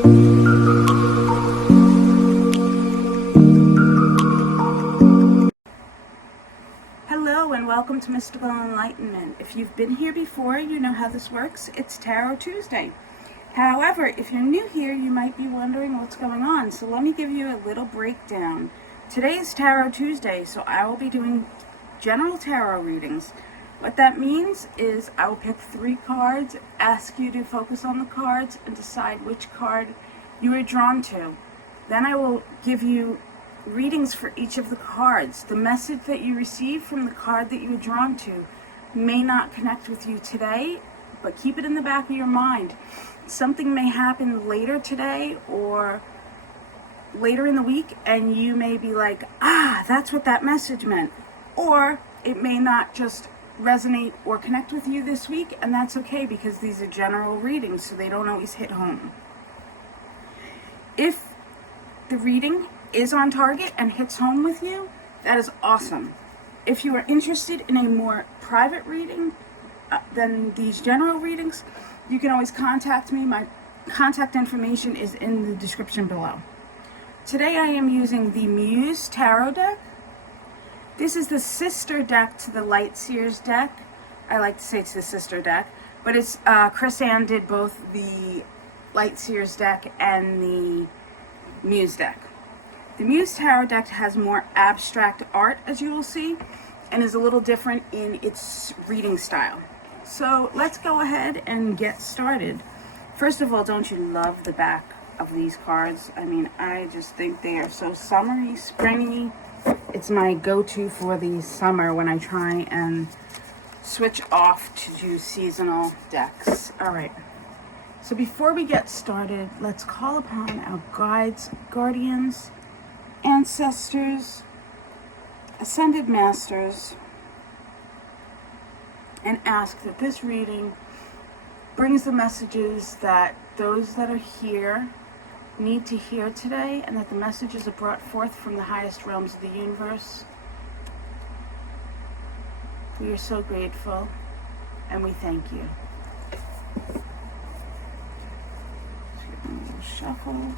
Hello and welcome to Mystical Enlightenment. If you've been here before, you know how this works. It's Tarot Tuesday. However, if you're new here, you might be wondering what's going on. So let me give you a little breakdown. Today is Tarot Tuesday, so I will be doing general tarot readings. What that means is I will pick 3 cards, ask you to focus on the cards, and decide which card you are drawn to. Then I will give you readings for each of the cards. The message that you receive from the card that you are drawn to may not connect with you today, but keep it in the back of your mind. Something may happen later today or later in the week, and you may be like, that's what that message meant. Or it may not just resonate or connect with you this week, and that's okay because these are general readings, so they don't always hit home. If the reading is on target and hits home with you, that is awesome. If you are interested in a more private reading than these general readings, you can always contact me. My contact information is in the description below. Today I am using the Muse Tarot deck. This is the sister deck to the Light Seers deck. I like to say it's the sister deck, but it's Chris Ann did both the Light Seers deck and the Muse deck. The Muse Tarot deck has more abstract art, as you will see, and is a little different in its reading style. So let's go ahead and get started. First of all, don't you love the back of these cards? I mean, I just think they are so summery, springy. It's my go-to for the summer when I try and switch off to do seasonal decks. All right. So before we get started, let's call upon our guides, guardians, ancestors, ascended masters, and ask that this reading brings the messages that those that are here need to hear today, and that the messages are brought forth from the highest realms of the universe. We are so grateful, and we thank you. Let's give them a little shuffle.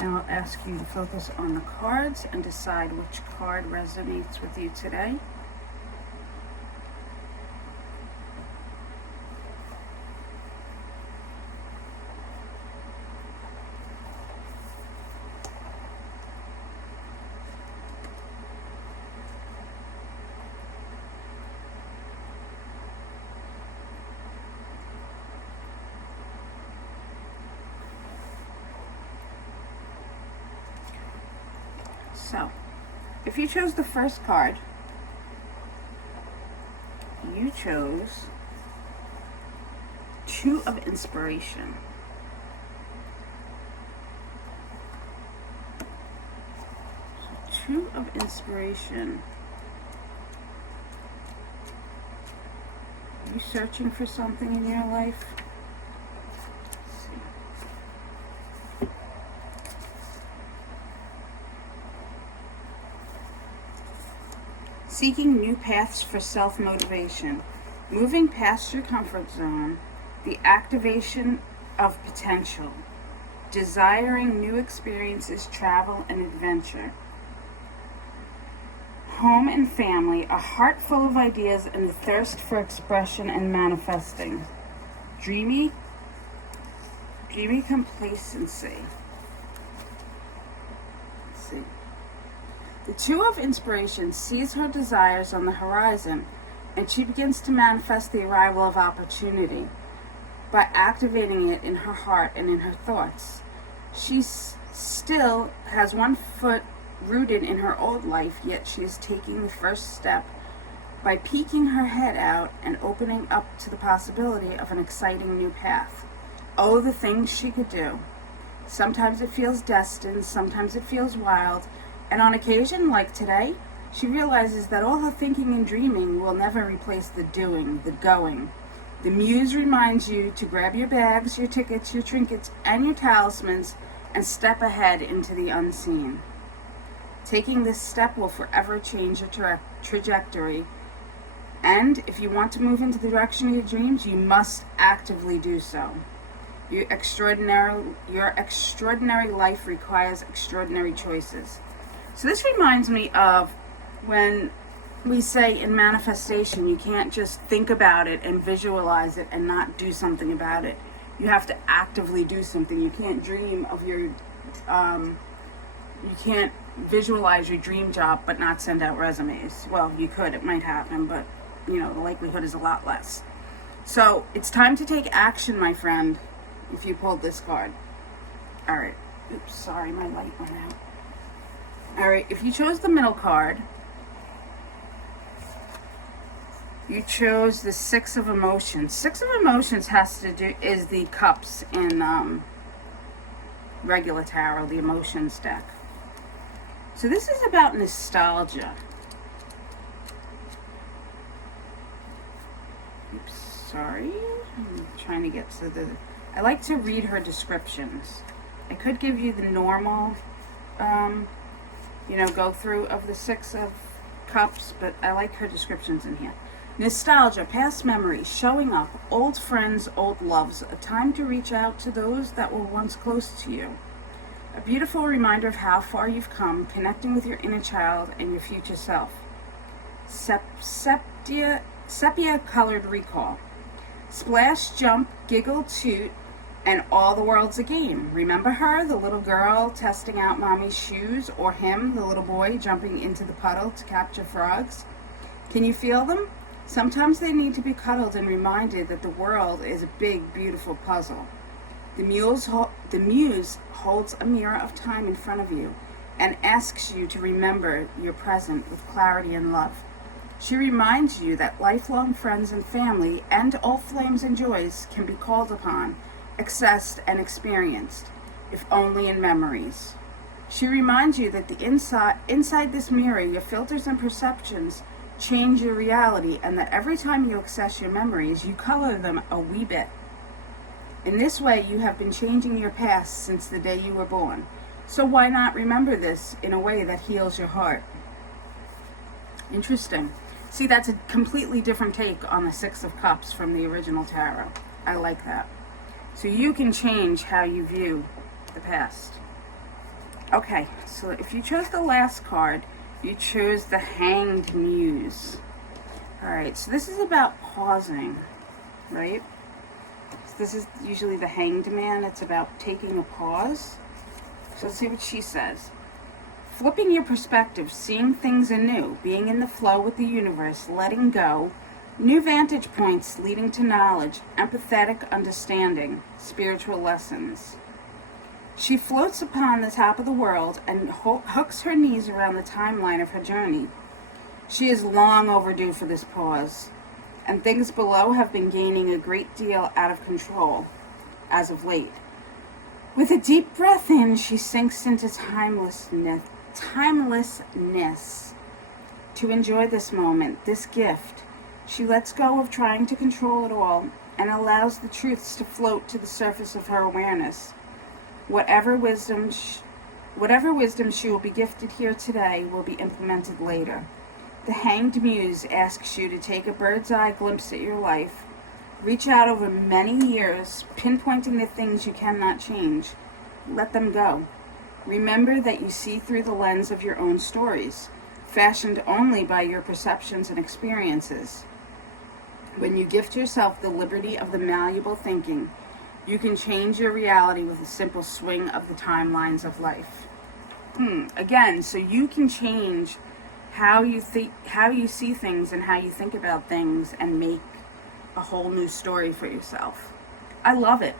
Now I'll ask you to focus on the cards and decide which card resonates with you today. So, if you chose the first card, you chose 2 of Inspiration. So 2 of Inspiration. Are you searching for something in your life? Seeking new paths for self-motivation, moving past your comfort zone, the activation of potential, desiring new experiences, travel, and adventure. Home and family, a heart full of ideas and the thirst for expression and manifesting. Dreamy complacency. Let's see. The 2 of Inspiration sees her desires on the horizon, and she begins to manifest the arrival of opportunity by activating it in her heart and in her thoughts. She still has one foot rooted in her old life, yet she is taking the first step by peeking her head out and opening up to the possibility of an exciting new path. Oh, the things she could do. Sometimes it feels destined, sometimes it feels wild, and on occasion, like today, she realizes that all her thinking and dreaming will never replace the doing, the going. The Muse reminds you to grab your bags, your tickets, your trinkets, and your talismans, and step ahead into the unseen. Taking this step will forever change your trajectory, and if you want to move into the direction of your dreams, you must actively do so. Your extraordinary life requires extraordinary choices. So this reminds me of when we say in manifestation, you can't just think about it and visualize it and not do something about it. You have to actively do something. You can't dream of your, you can't visualize your dream job but not send out resumes. Well, you could, it might happen, but the likelihood is a lot less. So it's time to take action, my friend, if you pulled this card. All right. Oops, sorry, my light went out. All right, if you chose the middle card, you chose the Six of Emotions. Six of Emotions is the cups in regular tarot, the emotions deck. So this is about nostalgia. Oops, sorry. I'm trying to get to the... I like to read her descriptions. I could give you the normal, go through of the Six of Cups, but I like her descriptions in here. Nostalgia, past memories, showing up, old friends, old loves, a time to reach out to those that were once close to you. A beautiful reminder of how far you've come, connecting with your inner child and your future self. Sepia-colored recall. Splash, jump, giggle, toot, and all the world's a game. Remember her, the little girl testing out mommy's shoes, or him, the little boy, jumping into the puddle to capture frogs? Can you feel them? Sometimes they need to be cuddled and reminded that the world is a big, beautiful puzzle. The Muse holds a mirror of time in front of you and asks you to remember your present with clarity and love. She reminds you that lifelong friends and family and all flames and joys can be called upon, accessed, and experienced, if only in memories. She reminds you that inside this mirror, your filters and perceptions change your reality, and that every time you access your memories, you color them a wee bit. In this way, you have been changing your past since the day you were born. So why not remember this in a way that heals your heart? Interesting. See, that's a completely different take on the Six of Cups from the original tarot. I like that. So you can change how you view the past. Okay, so if you chose the last card, you chose the Hanged Muse. Alright, so this is about pausing, right? So this is usually the Hanged Man. It's about taking a pause. So let's see what she says. Flipping your perspective, seeing things anew, being in the flow with the universe, letting go, new vantage points leading to knowledge, empathetic understanding, spiritual lessons. She floats upon the top of the world and hooks her knees around the timeline of her journey. She is long overdue for this pause, and things below have been gaining a great deal out of control as of late. With a deep breath in, she sinks into timelessness to enjoy this moment, this gift. She lets go of trying to control it all and allows the truths to float to the surface of her awareness. Whatever wisdom she will be gifted here today will be implemented later. The Hanged Muse asks you to take a bird's eye glimpse at your life, reach out over many years, pinpointing the things you cannot change. Let them go. Remember that you see through the lens of your own stories, fashioned only by your perceptions and experiences. When you gift yourself the liberty of the malleable thinking, you can change your reality with a simple swing of the timelines of life. Again, so you can change how you see things and how you think about things and make a whole new story for yourself. I love it.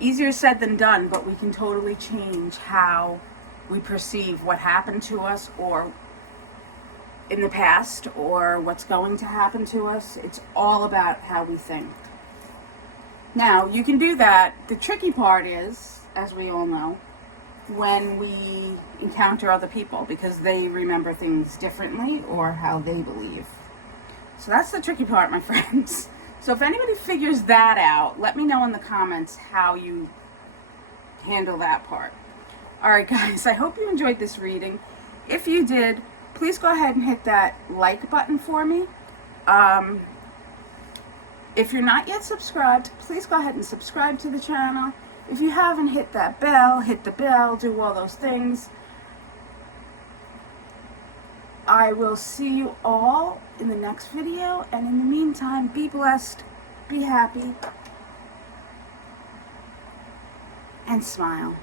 easier said than done, but we can totally change how we perceive what happened to us, or in the past, or what's going to happen to us. It's all about how we think. Now, you can do that. The tricky part is, as we all know, when we encounter other people, because they remember things differently or how they believe. So that's the tricky part, my friends. So if anybody figures that out, let me know in the comments how you handle that part. Alright guys, I hope you enjoyed this reading. If you did, please go ahead and hit that like button for me. If you're not yet subscribed, please go ahead and subscribe to the channel. If you haven't, hit that bell, hit the bell, do all those things. I will see you all in the next video, and in the meantime, be blessed, be happy, and smile.